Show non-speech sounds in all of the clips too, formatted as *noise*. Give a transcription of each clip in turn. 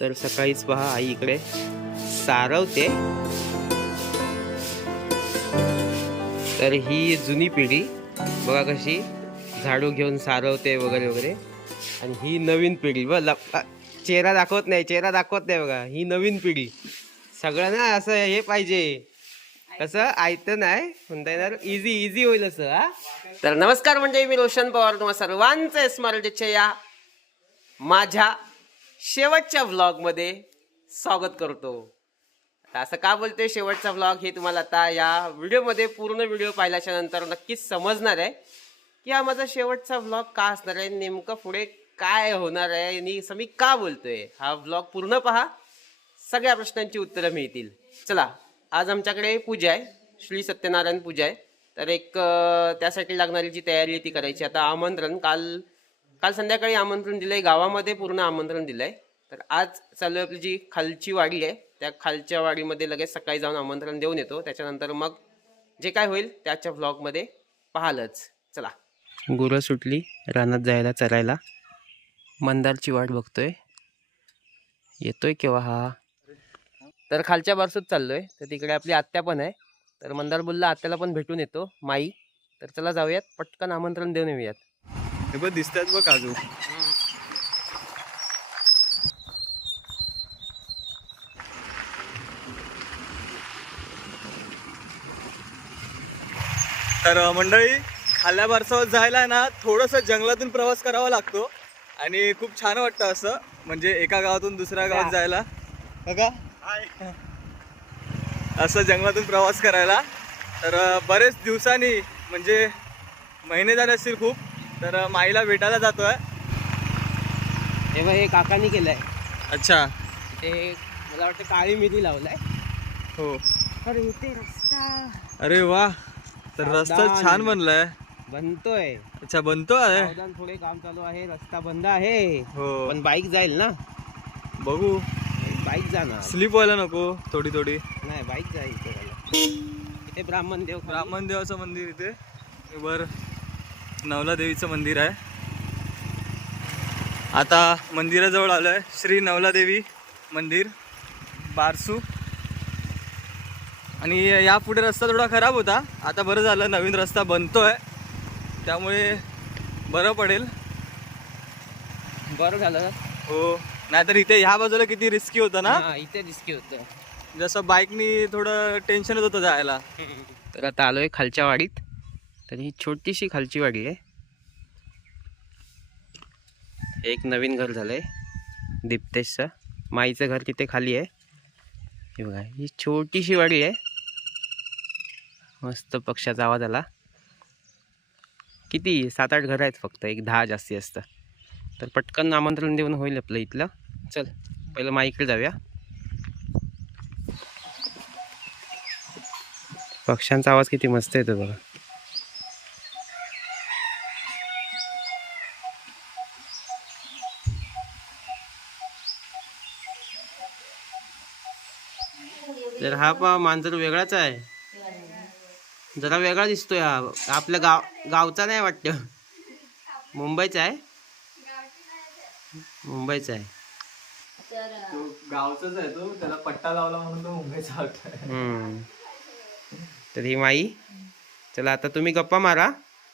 तर सकाळीच पहा आई इकडे सारवते. तर ही जुनी पिढी बघा कशी झाडू घेऊन सारवते वगैरे वगैरे. आणि ही नवीन पिढी ब चेहरा दाखवत नाही चेहरा दाखवत नाही बघा. ही नवीन पिढी. सगळ्यांना असं हे पाहिजे. कसं ऐकतं नाही म्हणता येणार इझी इझी होईल असं हा. तर नमस्कार म्हणजे मी रोशन पवार तुम्हाला सर्वांचं स्मरणेच्या या माझ्या शेवटच्या व्लॉगमध्ये स्वागत करतो. असं का बोलतोय शेवटचा व्लॉग हे तुम्हाला आता या व्हिडिओमध्ये पूर्ण व्हिडिओ पाहिल्याच्या नंतर नक्कीच समजणार आहे. की हा माझा शेवटचा व्लॉग का असणार आहे नेमकं पुढे काय होणार आहे आणि असं मी का बोलतोय? हा व्लॉग पूर्ण पहा. सगळ्या प्रश्नांची उत्तरं मिळतील. चला आज आमच्याकडे पूजा आहे. श्री सत्यनारायण पूजा आहे. तर एक त्यासाठी लागणारी जी तयारी ती करायची. आता आमंत्रण काल काल संध्याकाळी आमंत्रण दिलंय गावामध्ये पूर्ण आमंत्रण दिलंय. तर आज चालू आहे आपली जी खालची वाडी आहे त्या खालच्या वाडीमध्ये लगेच सकाळी जाऊन आमंत्रण देऊन येतो. त्याच्यानंतर मग जे काय होईल त्याच्या व्लॉगमध्ये पाहालच. चला. गुरं सुटली रानात जायला चरायला. मंदारची वाट बघतोय. येतोय केव्हा हा? तर खालच्या बारसूत चाललोय. तर तिकडे आपली आत्या पण आहे. तर मंदार बोलला आत्याला पण भेटून येतो माई. तर चला जाऊयात पटकन आमंत्रण देऊन येऊयात. हे बघ दिसतात बघ काजू तर मंडळी खाल्या बारसावर जायला ना थोडंसं जंगलातून प्रवास करावा लागतो. आणि खूप छान वाटतं असं म्हणजे एका गावातून दुसऱ्या गावात जायला. बघा असं जंगलातून प्रवास करायला. तर बरेच दिवसांनी म्हणजे महिने झाले असतील खूप तर माईला भेटायला जातोय. हे बघ हे काकांनी केलंय. अच्छा. ते मला वाटतं काळी मिरी लावलाय. हो. अरे इथे रस्ता. अरे वा. तर रस्ता सावधान. छान बनलाय. बनतोय. अच्छा बनतो आहे सावधान थोडे काम चालू आहे. रस्ता बंद आहे. हो. पण बाईक जाईल ना? बघू. बाईक जाणार. स्लिप व्हायला नको थोडी थोडी. नाही बाईक जाईल इथे. इथे ब्राह्मण देव. ब्राह्मण देवाचं मंदिर इथे. वर नवला देवीचं मंदिर आहे. आता मंदिराजवळ आलोय. श्री नवला देवी मंदिर बारसू. आणि यापुढे रस्ता थोडा खराब होता. आता बरं झालं नवीन रस्ता बनतोय. त्यामुळे बरं पडेल. बरं झालं. हो. नाहीतर इथे ह्या बाजूला किती रिस्की होतं ना? हा इथे रिस्की होतं. जसं बाईकनी थोडं टेन्शन येत होतं जायला. *laughs* तर आता आलोय खालच्या वाडीत. तर ही छोटीशी खालची वाडी आहे. एक नवीन घर झालं आहे दीप्तेशचं. माईचं घर तिथे खाली आहे. हे बघा ही छोटीशी वाडी आहे. मस्त पक्षाचा आवाज आला. किती? सात आठ घरं आहेत फक्त. एक दहा जास्ती असतं. तर पटकन आमंत्रण देऊन होईल आपलं इथलं. चल पहिलं माईकडे जाऊया. पक्ष्यांचा आवाज किती मस्त येतो बघा. तर हा पा मांजर वेगळाच आहे. जरा वेगळा दिसतोय हा. आपल्या गाव गावचा नाही वाटतं. मुंबईचा आहे? मुंबईचा आहे. तो गावचाच आहे तो. त्याला पट्टा लावला म्हणून तो मुंबईचा होता हम्म. तर ही माई चला आता तुम्ही गप्पा मारा.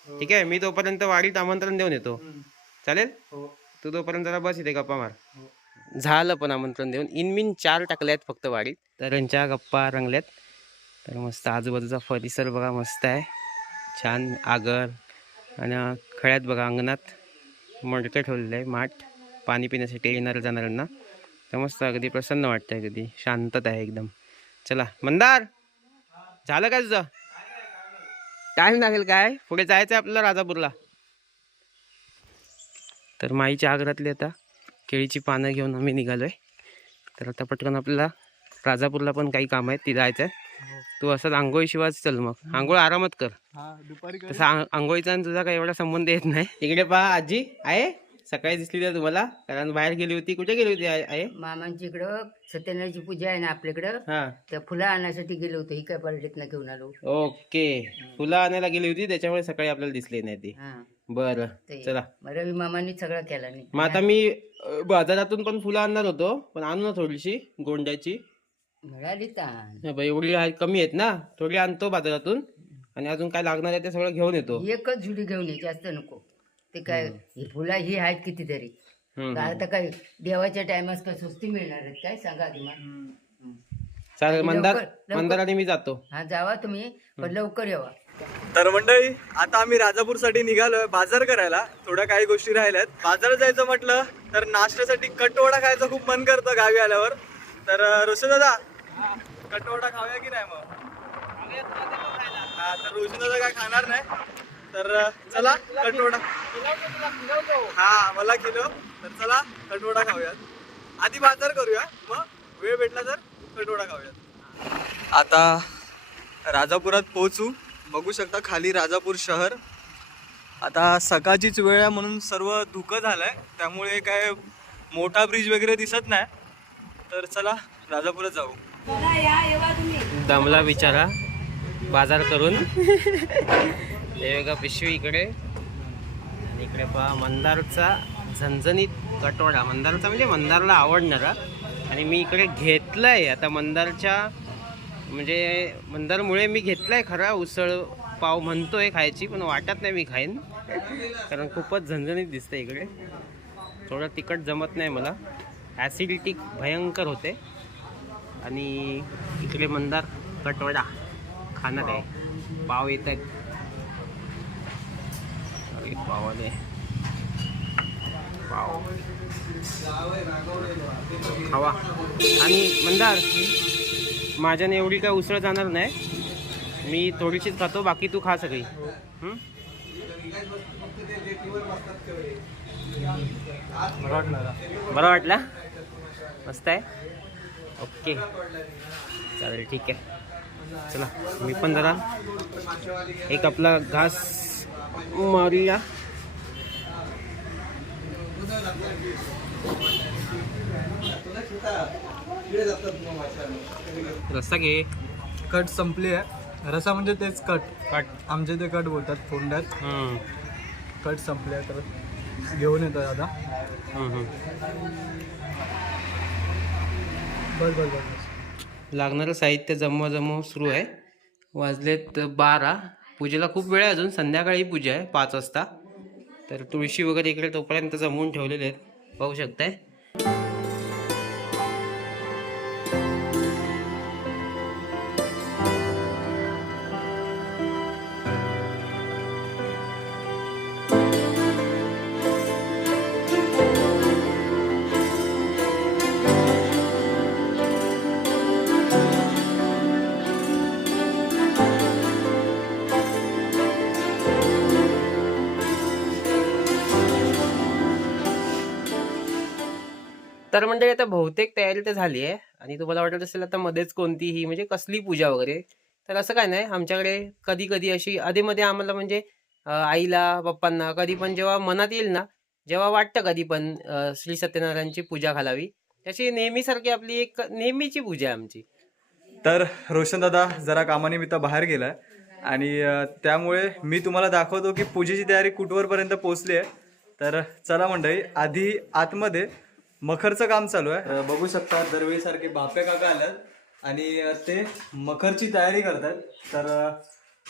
ठीक आहे? मी तोपर्यंत वाडीत आमंत्रण देऊन येतो. चालेल? हो. तू तोपर्यंत जरा बस इथे गप्पा मार. झालं पण आमंत्रण देऊन. इनमिन चार टाकल्यात फक्त वाडीत. तरणच्या गप्पा रंगल्यात. तर मस्त आजूबाजूचा परिसर बघा मस्त आहे. छान आगर आणि खळ्यात बघा अंगणात मडकं ठेवलेलं आहे माठ. पाणी पिण्यासाठी येणाऱ्या जाणाऱ्यांना तर मस्त अगदी प्रसन्न वाटतं अगदी. शांतता आहे एकदम. चला मंदार! झालं का तुझं? टाईम लागेल काय? पुढे जायचं आहे आपल्याला राजापूरला. तर माईच्या आग्रातली आता. केळीची पानं घेऊन आम्ही निघालोय. तर आता पटकन आपल्याला राजापूरला पण काही काम आहेत ती जायचं आहे तू असंच आंघोळी शिवाच चल मग. आंघोळ आरामात कर. हा तसं आंघोळीचा आणि तुझा काही एवढा संबंध येत नाही. इकडे पहा आजी आहे? सकाळी दिसली तर तुम्हाला कारण बाहेर गेली होती. कुठे गेली होती आहे आहे? मामांच्या इकडं सत्यनारायणची पूजा आहे ना आपल्याकडं. हा. त्या फुलं आणण्यासाठी गेलो होतो ही काय पार्टीतनं घेऊन आलो. ओके. फुलं आणायला गेली होती त्याच्यामुळे सकाळी आपल्याला दिसली नाही ती. हा. बरं ते चला. मग रवी मामानी सगळं केलं नाही मग आता मी अ, बाजारातून पण फुलं आणणार होतो पण आणू ना थोडीशी गोंड्याची. मिळाली ताण एवढी आहे कमी आहेत ना थोडी आणतो बाजारातून. आणि अजून काय लागणार आहे ते सगळं घेऊन येतो. एकच जुडी घेऊन ये जास्त नको. ते काय ही फुला ही आहेत कितीतरी. हम्म. आता काय देवाच्या टायमास काय स्वस्ती मिळणार आहेत काय? सांगा आधी मला चालेल मंदार लवकर- लवकर- मंदार आणि मी जातो. हा जावा तुम्ही पण लवकर यावा. तर मंडळी आता आम्ही राजापूरसाठी निघालोय बाजार करायला. थोड्या काही गोष्टी राहिल्यात. बाजारात जायचं म्हटलं तर नाश्त्यासाठी कटवडा खायचं खूप मन करतं गावी आल्यावर. तर रोशन दादा कटवडा खाऊया की नाही मग? हा तर रोशन दादा काय खाणार नाही. तर चला कटवडा हा मला किलो. तर चला कटवडा खाऊयात. आधी बाजार करूया. मग वेळ भेटला तर कटवडा खाऊयात. आता राजापुरात पोहोचू. बघू शकता खाली राजापूर शहर. आता सकाळचीच वेळ आहे म्हणून सर्व धुकं झालंय. त्यामुळे काय मोठा ब्रिज वगैरे दिसत नाही. तर चला राजापुरात जाऊ. दमला बिचारा बाजार करून. बघा पिशवी इकडे. आणि इकडे पहा मंदारचा झणझणीत कटोडा मंदारचा म्हणजे मंदारला आवडणारा. आणि मी इकडे घेतलाय. आता मंदारच्या म्हणजे मंदारमुळे मी घेतलाय खरा उसळ. पाव म्हणतोय खायची पण वाटत नाही मी खाईन. कारण खूपच झणझणीत दिसतं इकडे. थोडं तिखट जमत नाही मला. ॲसिडिटी भयंकर होते. आणि इकडे मंदार कटवडा खाणार आहे. पाव येत आहेत. पावाने पाव. खावा. आणि मंदार माझ्याने एवढी काय उसळ जाणार नाही. मी थोडीशीच खातो बाकी तू खा सगळी? बरं वाटला? मस्त आहे? ओके. चालेल ठीक आहे. चला मी पण जरा एक आपला घास मारूया. रस्ता घे. कट संपली आहे. रसा म्हणजे तेच कट. काट. आमचे ते कट बोलतात फोंड्यात कट संपले आहे तर घेऊन येतो दादा. बस बस बस लागणारं साहित्य जमवा जमव सुरू आहे. वाजलेत बारा. पूजेला खूप वेळ आहे अजून. संध्याकाळी पूजा आहे पाच वाजता. तर तुळशी वगैरे इकडे तोपर्यंत जमवून ठेवलेले आहेत. पाहू शकताय. मंडळी आता बहुतेक तयारी तर झाली आहे. आणि तुम्हाला वाटत असेल आता मध्येच कोणतीही म्हणजे कसली पूजा वगैरे. तर असं काय नाही आमच्याकडे कधी कधी अशी आधीमध्ये आम्हाला म्हणजे आईला पप्पांना कधी पण जेव्हा मनात येईल ना जेव्हा वाटतं कधी पण श्री सत्यनारायणची पूजा घालावी. त्याची नेहमीसारखी आपली एक नेहमीची पूजा आहे आमची. तर रोशन दादा जरा कामानिमित्त बाहेर गेलाय. आणि त्यामुळे मी तुम्हाला दाखवतो की पूजेची तयारी कुठवरपर्यंत पोहोचली आहे. तर चला मंडळी आधी आतमध्ये मखरचं काम चालू आहे. अ, बघू शकता दरवेळीसारखे बापे काका आल्यात आणि अ, ते मखरची तयारी करतात. तर अ,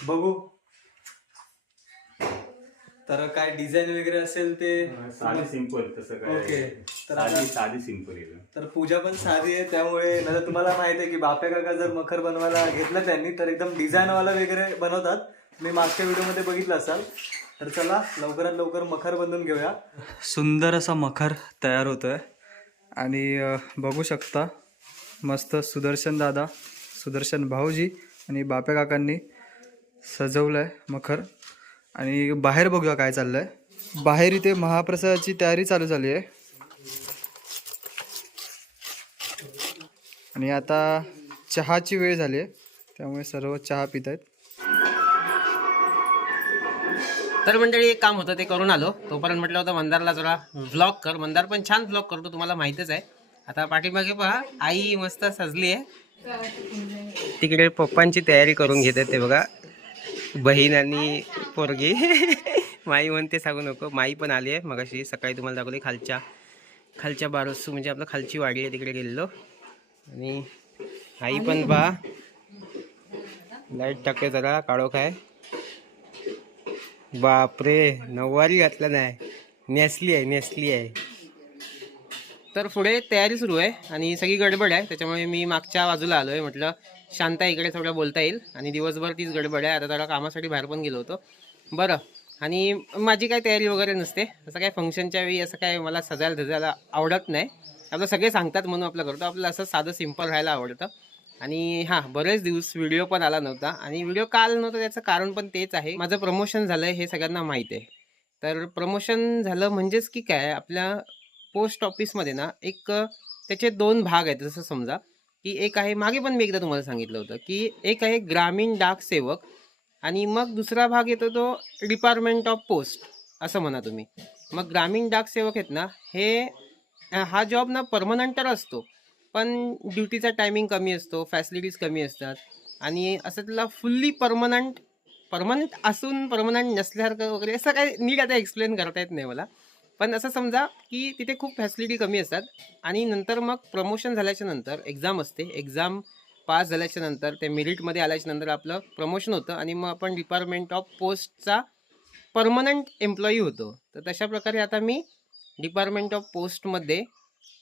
बघू. तर काय डिझाईन वगैरे असेल ते साधी सिंपल तसं काय. ओके. तर साधी आता साधी सिंपल आहे. तर पूजा पण साधी आहे त्यामुळे तुम्हाला माहिती आहे की बाप्या काका जर मखर बनवायला घेतलं त्यांनी तर एकदम डिझाईनवाला वगैरे बनवतात. तुम्ही मागच्या व्हिडिओमध्ये बघितलं असाल. तर चला लवकरात लवकर मखर बनवून घेऊया. सुंदर असा मखर तयार होतोय. आणि बघू शकता मस्त सुदर्शन दादा सुदर्शन भाऊजी आणि बाप्या काकांनी सजवलं आहे मखर. आणि बाहेर बघूया काय चाललं आहे बाहेर इथे महाप्रसादाची तयारी चालू झाली आहे. आणि आता चहाची वेळ झाली आहे. त्यामुळे सर्व चहा पित आहेत तर मंडळी एक काम होतं ते करून आलो. तोपर्यंत म्हटलं होतं मंदारला जरा व्लॉग कर. मंदार पण छान व्लॉग करतो तुम्हाला माहितच आहे. आता पाठीमागे पहा आई मस्त सजली आहे. तिकडे पप्पांची तयारी करून घेते ते बघा. बहीण आणि पोरगी. *laughs* माई म्हणते सांगू नको. माई पण आली आहे. मगाशी सकाळी तुम्हाला दाखवली खालच्या खालच्या बारसू म्हणजे आपलं खालची वाडी आहे तिकडे गेलेलो. आणि आई पण बा लाइट टाकते जरा काळोख आहे. बापरे नऊवारी घातला नाही. नेसली आहे नेसली आहे. तर पुढे तयारी सुरू आहे आणि सगळी गडबड आहे. त्याच्यामुळे मी मागच्या बाजूला आलो आहे म्हटलं शांता इकडे थोडं बोलता येईल. आणि दिवसभर तीच गडबड आहे. आता थोडा कामासाठी बाहेर पण गेलो होतो. बरं. आणि माझी काही तयारी वगैरे नसते. असं काय फंक्शनच्या वेळी असं काय मला सजायला धजायला आवडत नाही. आपलं सगळे सांगतात म्हणून आपलं करतो. आपलं असं साधं सिंपल राहायला आवडतं. आणि हां बरेच दिवस व्हिडिओ पण आला नव्हता. आणि व्हिडिओ का आला नव्हता त्याचं कारण पण तेच आहे. माझं प्रमोशन झालं हे सगळ्यांना माहीत आहे. तर प्रमोशन झालं म्हणजेच की काय आपल्या पोस्ट ऑफिसमध्ये ना एक त्याचे दोन भाग आहेत. जसं समजा की एक आहे मागे पण मी एकदा तुम्हाला सांगितलं होतं की एक आहे ग्रामीण डाक सेवक आणि मग दुसरा भाग येतो तो डिपार्टमेंट ऑफ पोस्ट असं म्हणा तुम्ही. मग ग्रामीण डाक सेवक आहेत ना हे हा जॉब ना परमनंट असतो पण ड्युटीचा टायमिंग कमी असतो फॅसिलिटीज कमी असतात. आणि असं त्याला फुल्ली परमनंट परमनंट असून परमनंट नसल्यासारखं वगैरे असं काही नीट आता एक्सप्लेन करता येत नाही मला. पण असं समजा की तिथे खूप फॅसिलिटी कमी असतात. आणि नंतर मग प्रमोशन झाल्याच्यानंतर एक्झाम असते. एक्झाम पास झाल्याच्यानंतर ते मेरिटमध्ये आल्याच्यानंतर आपलं प्रमोशन होतं. आणि मग आपण डिपार्टमेंट ऑफ पोस्टचा परमनंट एम्प्लॉई होतो. तर तशा प्रकारे आता मी डिपार्टमेंट ऑफ पोस्टमध्ये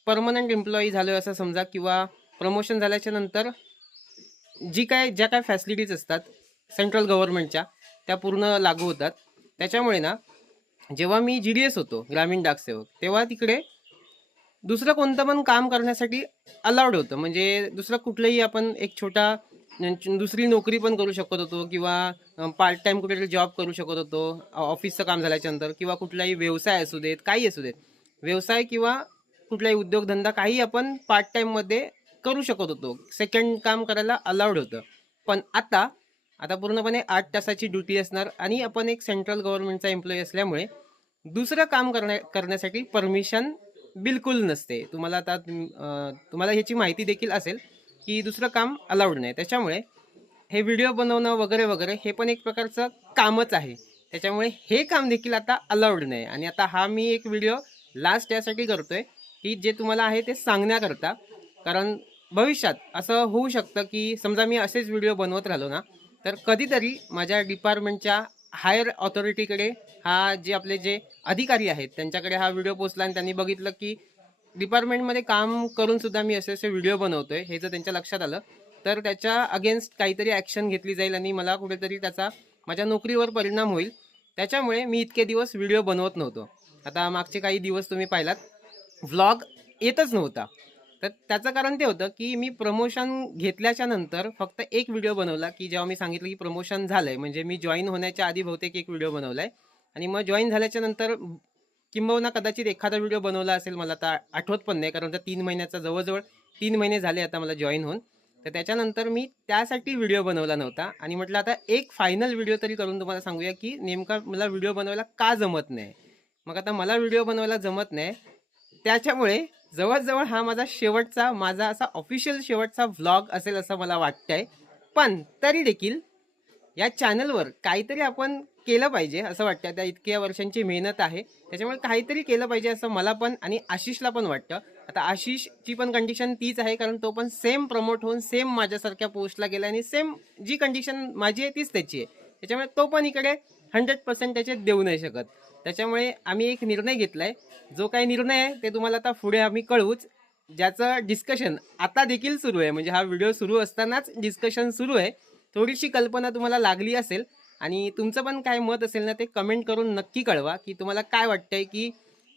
परमनंट एम्प्लॉई झालो आहे असं समजा किंवा प्रमोशन झाल्याच्यानंतर जी काय ज्या काय फॅसिलिटीज असतात सेंट्रल गव्हर्नमेंटच्या त्या पूर्ण लागू होतात. त्याच्यामुळे ना जेव्हा मी जी डी एस होतो ग्रामीण डाकसेवक तेव्हा तिकडे दुसरं कोणतं पण काम करण्यासाठी अलाउड होतं. म्हणजे दुसरं कुठलंही आपण एक छोटा दुसरी नोकरी पण करू शकत होतो किंवा पार्ट टाइम कुठेतरी जॉब करू शकत होतो ऑफिसचं काम झाल्याच्यानंतर किंवा कुठलाही व्यवसाय असू देत काही असू देत. व्यवसाय किंवा कुठलाही उद्योगधंदा काही आपण पार्ट टाइममध्ये करू शकत होतो. सेकंड काम करायला अलाउड होतं. पण आता आता पूर्णपणे आठ तासाची ड्युटी असणार आणि आपण एक सेंट्रल गव्हर्नमेंटचा एम्प्लॉई असल्यामुळे दुसरं काम करण्या करण्यासाठी परमिशन बिलकुल नसते. तुम्हाला आता तुम्हाला ह्याची माहिती देखील असेल की दुसरं काम अलाउड नाही. त्याच्यामुळे हे व्हिडिओ बनवणं वगैरे वगैरे हे पण एक प्रकारचं कामच आहे. त्याच्यामुळे हे काम देखील आता अलाउड नाही. आणि आता हा मी एक व्हिडिओ लास्ट यासाठी करतोय. की जे तुम्हाला आहे ते सांगण्याकरता. कारण भविष्यात असं होऊ शकतं की समजा मी असेच व्हिडिओ बनवत राहिलो ना तर कधीतरी माझ्या डिपार्टमेंटच्या हायर ऑथॉरिटीकडे हा जे आपले जे अधिकारी आहेत त्यांच्याकडे हा व्हिडिओ पोचला आणि त्यांनी बघितलं की डिपार्टमेंटमध्ये काम करून सुद्धा मी असे असे व्हिडिओ बनवतोय हे जर त्यांच्या लक्षात आलं तर त्याच्या अगेन्स्ट काहीतरी ॲक्शन घेतली जाईल आणि मला कुठेतरी त्याचा माझ्या नोकरीवर परिणाम होईल. त्याच्यामुळे मी इतके दिवस व्हिडिओ बनवत नव्हतो. आता मागचे काही दिवस तुम्ही पाहिलात व्लॉग येतच नव्हता. तर त्याचं कारण ते होतं की मी प्रमोशन घेतल्याच्या नंतर फक्त एक व्हिडिओ बनवला की जेव्हा मी सांगितलं की प्रमोशन झालं आहे म्हणजे मी जॉईन होण्याच्या आधी बहुतेक एक व्हिडिओ बनवला आहे आणि मग जॉईन झाल्याच्यानंतर किंबहुना कदाचित एखादा व्हिडिओ बनवला असेल मला आता आठवत पण नाही कारण त्या तीन महिन्याचा जवळजवळ तीन महिने झाले आता मला जॉईन होऊन. तर त्याच्यानंतर मी त्यासाठी व्हिडिओ बनवला नव्हता. आणि म्हटलं आता एक फायनल व्हिडिओ तरी करून तुम्हाला सांगूया की नेमका मला व्हिडिओ बनवायला का जमत नाही. मग आता मला व्हिडिओ बनवायला जमत नाही त्याच्यामुळे जवळजवळ हा माझा शेवटचा माझा असा ऑफिशियल शेवटचा व्लॉग असेल असं मला वाटतंय. पण तरी देखील या चॅनलवर काहीतरी आपण केलं पाहिजे असं वाटतं त्या इतक्या वर्षांची मेहनत आहे. त्याच्यामुळे काहीतरी केलं पाहिजे असं मला पण आणि आशिषला पण वाटतं. आता आशिषची पण कंडिशन तीच आहे कारण तो पण सेम प्रमोट होऊन सेम माझ्यासारख्या पोस्टला गेला आणि सेम जी कंडिशन माझी आहे तीच त्याची आहे. त्याच्यामुळे तो पण इकडे हंड्रेड पर्सेंट त्याच्यात देऊ नाही शकत. त्याच्यामुळे आम्ही एक निर्णय घेतलाय. जो काही निर्णय आहे ते तुम्हाला आता पुढे आम्ही कळवूच. ज्याचं डिस्कशन आता देखील सुरू आहे म्हणजे हा व्हिडिओ सुरू असतानाच डिस्कशन सुरू आहे. थोडीशी कल्पना तुम्हाला लागली असेल आणि तुमचं पण काय मत असेल ना ते कमेंट करून नक्की कळवा की तुम्हाला काय वाटतंय की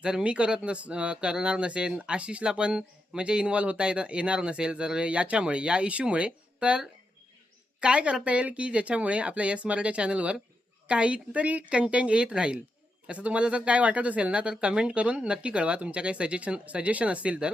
जर मी करत नस करणार नसेल आशिषला पण म्हणजे इन्वॉल्व्ह होता येत- येणार नसेल जर याच्यामुळे या इश्यूमुळे तर काय करता येईल की ज्याच्यामुळे आपल्या यस मराठी चॅनलवर काहीतरी कंटेंट येत राहील? असं तुम्हाला जर काय वाटत असेल ना तर कमेंट करून नक्की कळवा. तुमच्या काही सजेशन सजेशन असतील तर.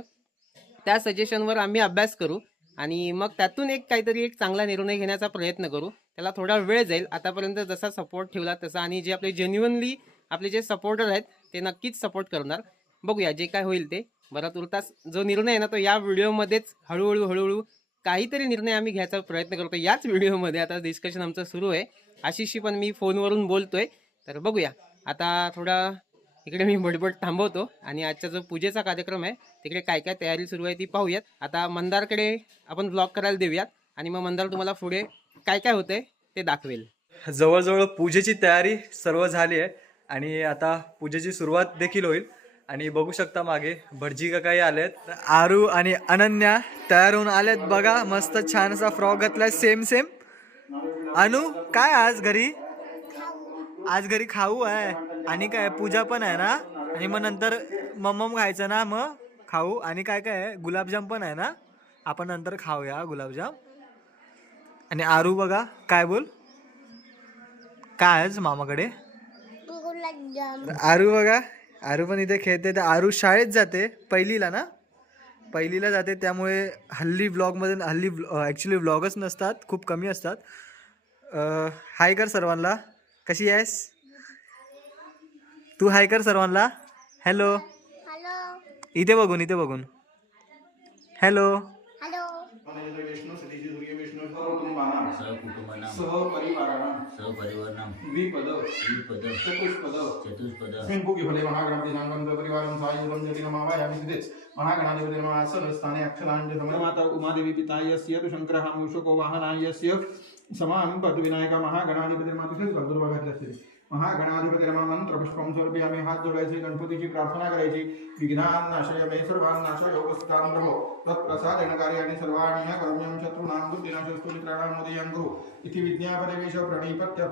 त्या सजेशनवर आम्ही अभ्यास करू आणि मग त्यातून एक काहीतरी एक चांगला निर्णय घेण्याचा प्रयत्न करू. त्याला थोडा वेळ जाईल. आतापर्यंत जसा सपोर्ट ठेवला तसा आणि जे आपले जेन्युअनली आपले जे सपोर्टर आहेत ते नक्कीच सपोर्ट करणार. बघूया जे काय होईल ते. बरा उरताच जो निर्णय आहे ना तो या व्हिडिओमध्येच हळूहळू हळूहळू काहीतरी निर्णय आम्ही घ्यायचा प्रयत्न करतो याच व्हिडिओमध्ये आता डिस्कशन आमचं सुरू आहे. आशिषशी पण मी फोनवरून बोलतोय. तर बघूया. आता थोडा इकडे मी बडबड थांबवतो आणि आजचा जो पूजेचा कार्यक्रम आहे तिकडे काय काय तयारी सुरू आहे ती पाहूयात. आता मंदारकडे आपण ब्लॉग करायला देऊयात आणि मग मंदार तुम्हाला पुढे काय काय होतंय ते दाखवेल. जवळजवळ पूजेची तयारी सर्व झाली आहे आणि आता पूजेची सुरुवात देखील होईल. आणि बघू शकता मागे भटजी काही आलेत. आरू आणि अनन्या तयार होऊन आलेत. बघा मस्त छान असा फ्रॉक घातलाय. सेम सेम अनु काय आज घरी? आज घरी खाऊ आहे. आणि काय पूजा पण आहे ना? आणि मग नंतर मम्मम खायचं ना मग खाऊ. आणि काय काय आहे? गुलाबजाम पण आहे ना? आपण नंतर खाऊया गुलाबजाम. आणि आरू बघा काय बोल? काय आज मामाकडे? आरू बघा आरू पण इथे खेळते. तर आरू शाळेत जाते पहिलीला ना? पहिलीला जाते त्यामुळे हल्ली ब्लॉगमध्ये हल्ली ॲक्च्युली ब्लॉगच नसतात खूप कमी असतात. हाय कर सर्वांना. कशी आहेस? तू हाय कर सर्वांना. हॅलो इथे बघून इथे बघून. हॅलो सहपरिवाराणां द्विपद द्विपद चतुष्पद चतुष्पद शंकुकी फले महागणापती सांगम परिवारम सायुगम जटिन मावायामि सिद्धेच महागणाधिपति नमः आसनस्थाने अक्षरांज समयमाता उमादेवी पितायस्य तु शङ्करः मूषको සමානුබද්ධ විනායක මහා ගණාධිපති මාතුසේ ගෞරවගත ඇස්සේ महागणाधिपति रमा मंत्र पुष्पम हाथ आम्ही से गणपति की प्रार्थना करायची। विघ्नान नाशय मे सर्वान नाश योगस्थान रहो तत्प्रसाद कार्याने सर्वाणी कर्म्यम शत्रुणाम बुद्धिनाशस्तु मित्राणाम मोदयं गुरु इति विज्ञापरेवेश प्रणीपत्य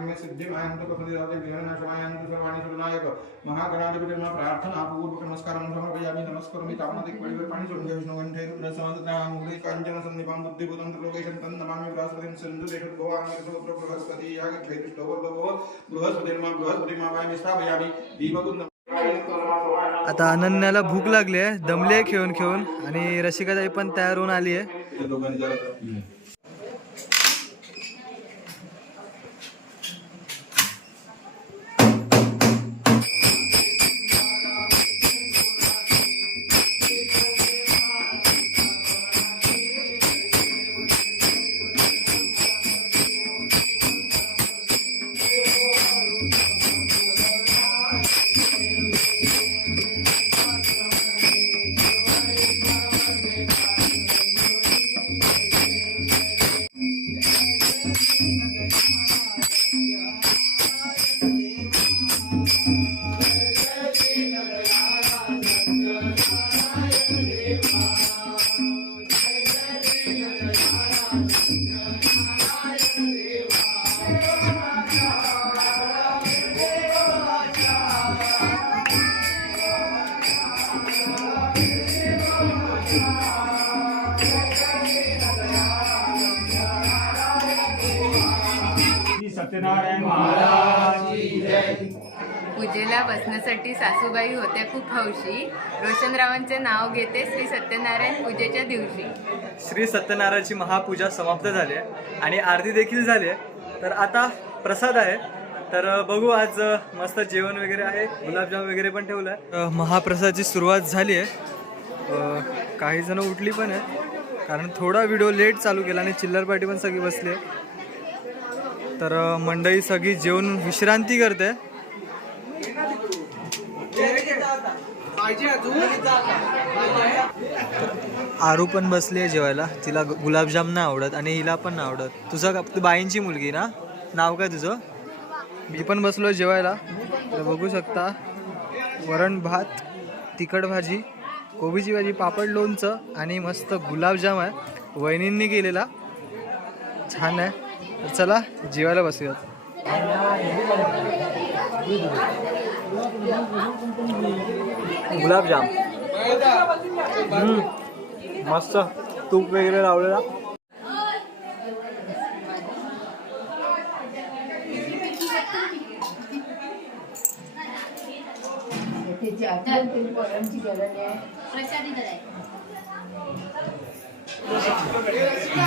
मे सिद्धिमायन्तु प्रसन्निराते सर्वाणि सुरनायक। महागणाधिपति रमा प्रार्थना, पूर्वक नमस्कार समर्पयामि। नमस्करोमि तापनदिक परिवर्पाणि सुन्दे विष्णुगण्ठे त्रिलोकेशं प्रभस्पति आता अनन्याला भूक लागली आहे. दमली आहे खेळून खेळून आणि रसिकाताई पण तयार होऊन आली आहे. सासूबाई होत्या खूप हौशी. रोशनरावांचे नाव घेते श्री सत्यनारायण पूजेच्या दिवशी. श्री सत्यनारायणची महापूजा समाप्त झाली आहे आणि आरती देखील झाली आहे. तर आता प्रसाद आहे. तर बघू आज मस्त जेवण वगैरे आहे. गुलाबजाम वगैरे पण ठेवलं आहे. महाप्रसादची सुरुवात झाली आहे. काही जण उठली पण आहे कारण थोडा व्हिडिओ लेट चालू केला आणि चिल्लर पार्टी पण सगळी बसली आहे. तर मंडळी सगळी जेवण विश्रांती करते. आरू पण बसली आहे जेवायला. तिला गुलाबजाम नाही आवडत आणि हिला पण नाही आवडत. तुझं का तू बाईंची मुलगी ना? नाव काय तुझं? मी पण बसलो जेवायला. तर बघू शकता वरण भात तिखट भाजी कोबीची भाजी पापड लोणचं आणि मस्त गुलाबजाम आहे. वहिनींनी केलेला. छान आहे. तर चला जेवायला बसूयात. गुलाबजाम. मस्त. तूप वगैरे लावलेला.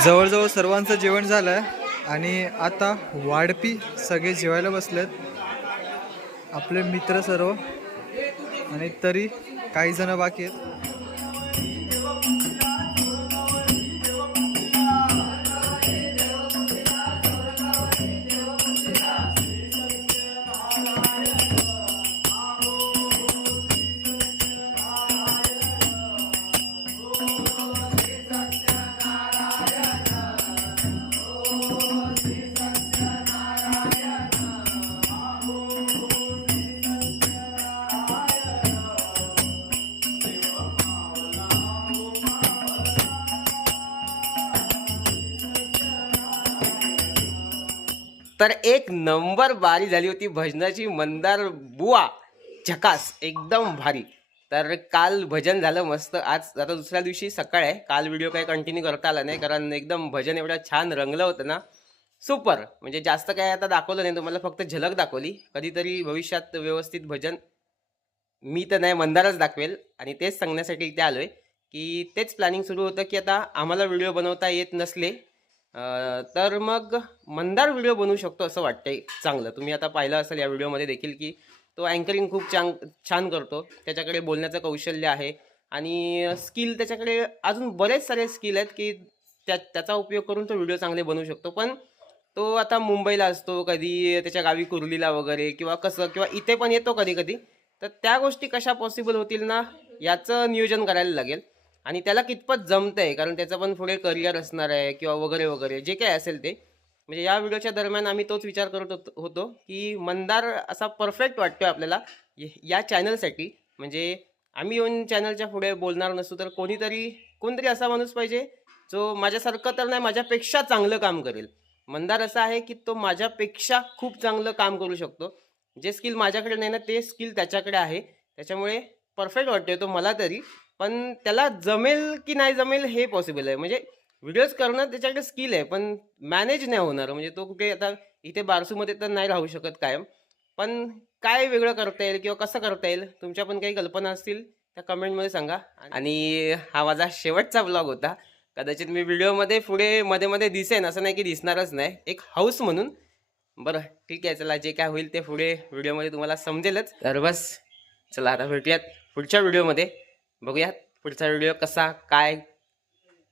जवळजवळ सर्वांचं जेवण झालं आणि आता वाढपी सगळे जेवायला बसलेत. आपले मित्र सर्व. आणि तरी काही जण बाकी आहेत. तर एक नंबर बारी झाली होती भजनाची मंदार बुवा झकास एकदम भारी. तर काल भजन झालं मस्त. आज आता दुसऱ्या दिवशी सकाळ आहे. काल व्हिडिओ काही कंटिन्यू करता आला नाही कारण एकदम भजन एवढं छान रंगलं होतं ना. सुपर म्हणजे जास्त काय आता दाखवलं नाही तुम्हाला फक्त झलक दाखवली. कधीतरी भविष्यात व्यवस्थित भजन मी तर नाही मंदारच दाखवेल. आणि तेच सांगण्यासाठी इथे आलो आहे की तेच प्लॅनिंग सुरू होतं की आता आम्हाला व्हिडिओ बनवता येत नसले तर मग मंदार व्हिडिओ बनवू शकतो असं वाटतंय. चांगलं. तुम्ही आता पाहिलं असेल या व्हिडिओमध्ये देखील की तो अँकरिंग खूप छान छान करतो. त्याच्याकडे बोलण्याचं कौशल्य आहे. आणि स्किल त्याच्याकडे अजून बरेच सारे स्किल आहेत की त्या त्याचा उपयोग करून तो व्हिडिओ चांगले बनवू शकतो. पण तो आता मुंबईला असतो कधी त्याच्या गावी कुर्लीला वगैरे किंवा कसं किंवा इथे पण येतो कधी कधी तर त्या गोष्टी कशा पॉसिबल होतील ना याचं नियोजन करायला लागेल. आणि त्याला कितपत जमतंय कारण त्याचं पण पुढे करिअर असणार आहे किंवा वगैरे वगैरे जे काय असेल ते. म्हणजे या व्हिडिओच्या दरम्यान आम्ही तोच विचार करत होतो- होतो की मंदार असा परफेक्ट वाटतोय आपल्याला या चॅनलसाठी म्हणजे आम्ही येऊन चॅनलच्या पुढे बोलणार नसतो तर कोणीतरी कोणतरी असा माणूस पाहिजे जो माझ्यासारखं तर नाही माझ्यापेक्षा चांगलं काम करेल. मंदार असा आहे की तो माझ्यापेक्षा खूप चांगलं काम करू शकतो. जे स्किल माझ्याकडे नाही ना ते स्किल त्याच्याकडे आहे. त्याच्यामुळे परफेक्ट वाटतोय तो मला तरी. पण त्याला जमेल की नाही जमेल हे पॉसिबल आहे. म्हणजे व्हिडिओज करणं त्याच्याकडे स्किल आहे पण मॅनेज नाही होणार. म्हणजे तो कुठे आता इथे बारसूमध्ये तर नाही राहू शकत कायम. पण काय वेगळं करता येईल किंवा कसं करता येईल तुमच्या पण काही कल्पना असतील त्या कमेंटमध्ये सांगा. आणि हा माझा शेवटचा ब्लॉग होता. कदाचित मी व्हिडिओमध्ये पुढे मध्ये मध्ये दिसेन असं नाही की दिसणारच नाही. एक हाऊस म्हणून. बरं ठीक आहे चला जे काय होईल ते पुढे व्हिडिओमध्ये तुम्हाला समजेलच. तर बस चला आता भेटूयात पुढच्या व्हिडिओमध्ये बघूयात पुढचा व्हिडिओ कसा काय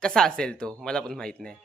कसा असेल तो? मला पण माहीत नाही.